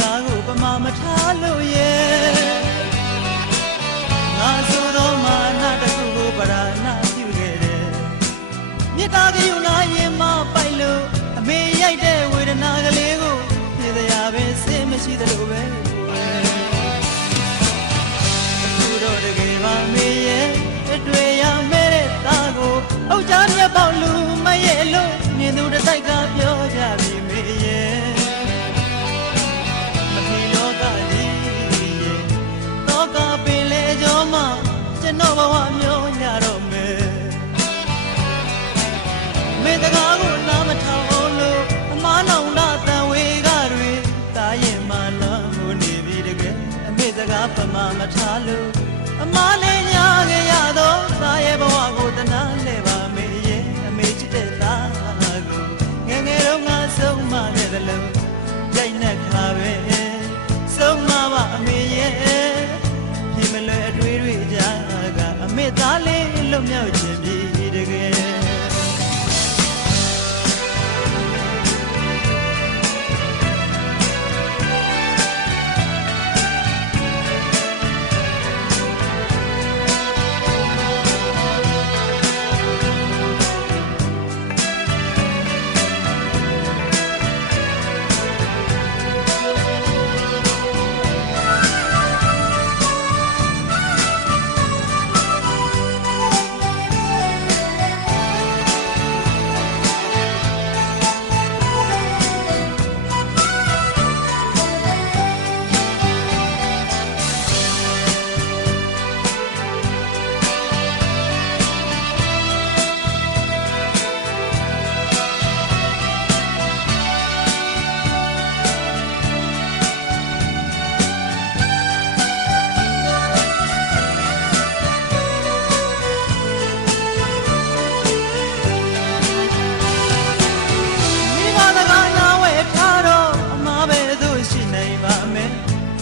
ကားကိုပမာမထားလို့ရဲ့ငါဆိုတော့မှနာတခုကိုပရာနာပြုခဲ့တယ်မြေတာကယူနာရင်မပိုက်လို့အမေရိုက်တဲ့ဝေဒနာကလေးကိုပြေစရာပဲစိတ်မရှိသလိုပဲအခုတော့တကယ်ပါမေရဲ့အတွေ့ရမဲ့တဲ့သားကိုအုတ်ကြားမြတ်ပေါက်လူမရဲ့လို့မြင်သူတစ်တိုက်ကပြောကြပြီမေရဲ့မထီလောကကြီးရဲ့တော့ကပင်လေကြောမှကျွန်တော်ဘဝမျိုးရတော့မယ်မေတကားကိုနားမထောင်လို့အမားနောင်လာတန်ဝေကတွေတာရင်မှလွန်မှုနေပြီတကယ်အမေစကားပမာမထားလို့အမားလေးညာခဲ့ရတော့သားရဲ့ဘဝကိုတနာလဲပါမေရဲ့အမေချစ်တဲ့သားကိုငယ်ငယ်တော့ငါဆုံးမခဲ့တယ်လို့ကြိုက်နဲ့ခါပဲဆုံးမပါအမေရဲ့ဒီမလွယ်အတွေ့တွေကြားကအမေသားလေးလွတ်မြောက်ခြင်းပြီတကယ်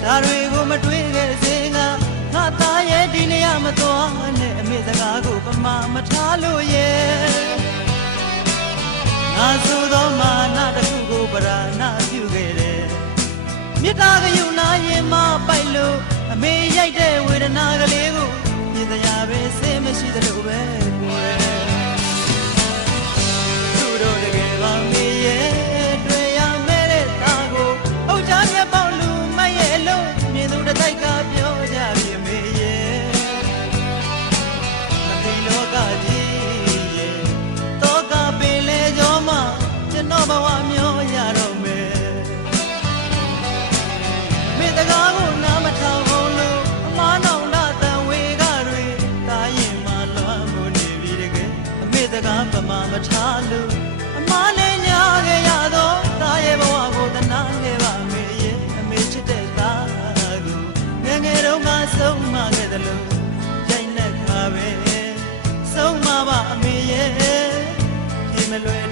ဒါတွေကိုမတွေးခဲ့စေငါသားရဲ့ဒီနေရာမသွားနဲ့အမေစကားကိုပမာမထားလို့ရဲ့ငါဆိုတော့မှနာတခုကိုပရာနာပြုခဲ့တယ်မြစ်တာကယူနာရင်မပိုက်လို့အမေရိုက်တဲ့ဝေဒနာကလေးကိုမြင်တရားပဲစိတ်မရှိသလိုပဲသူတို့တကယ်ပါမေရဲ့တွေ့ရမဲ့တဲ့သားကိုအုတ်ကြားမြတ်ပေါက်လူမရဲ့လို့မြင်သူတစ်တိုက်ကပြောကြပြီမေရဲ့မသိလောကကြီးရဲ့တော့ကပင်လေကြောမှကျွန်တော်ဘဝမျိုးရတော့မယ်မေတကားကိုနားမထောင်ဘူးလို့အမားနောင်လာတန်ဝေကတွေတာရင်မှလွမ်းမှုနေပြီတကယ်အမေတကားပမာမထားလို့အမားလည်းညာခဲ့ရတော့တာရဲ့ဘဝကိုတနာခဲ့ပါမေရဲ့အမေချစ်တဲ့သားကိုငယ်ငယ်တော့မှဆုံးမခဲ့တယ်လို့ကြိုက်နဲ့ခါပဲဆုံးမပါအမေရဲ့ဒီမလွယ်